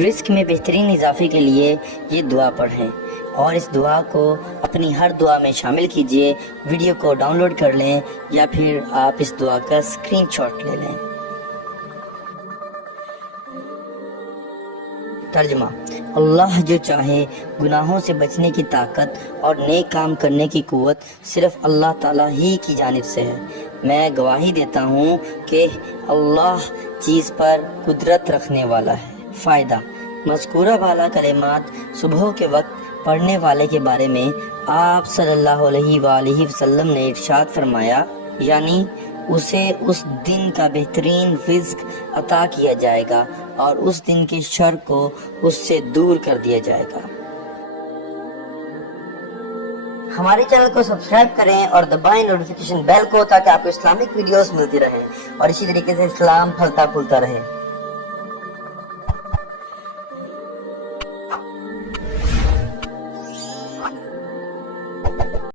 رزق میں بہترین اضافے کے لیے یہ دعا پڑھیں اور اس دعا کو اپنی ہر دعا میں شامل کیجئے۔ ویڈیو کو ڈاؤن لوڈ کر لیں یا پھر آپ اس دعا کا اسکرین شاٹ لے لیں۔ ترجمہ: اللہ جو چاہے، گناہوں سے بچنے کی طاقت اور نیک کام کرنے کی قوت صرف اللہ تعالیٰ ہی کی جانب سے ہے۔ میں گواہی دیتا ہوں کہ اللہ چیز پر قدرت رکھنے والا ہے۔ فائدہ: مذکورہ بالا کلمات صبح کے وقت پڑھنے والے کے بارے میں آپ صلی اللہ علیہ وآلہ وسلم نے ارشاد فرمایا، یعنی اسے اس دن کا بہترین رزق عطا کیا جائے گا اور اس دن کے شر کو اس سے دور کر دیا جائے گا۔ ہمارے چینل کو سبسکرائب کریں اور دبائیں نوٹیفیکیشن بیل کو، تاکہ آپ کو اسلامک ویڈیوز ملتی رہیں اور اسی طریقے سے اسلام پھلتا پھولتا رہے۔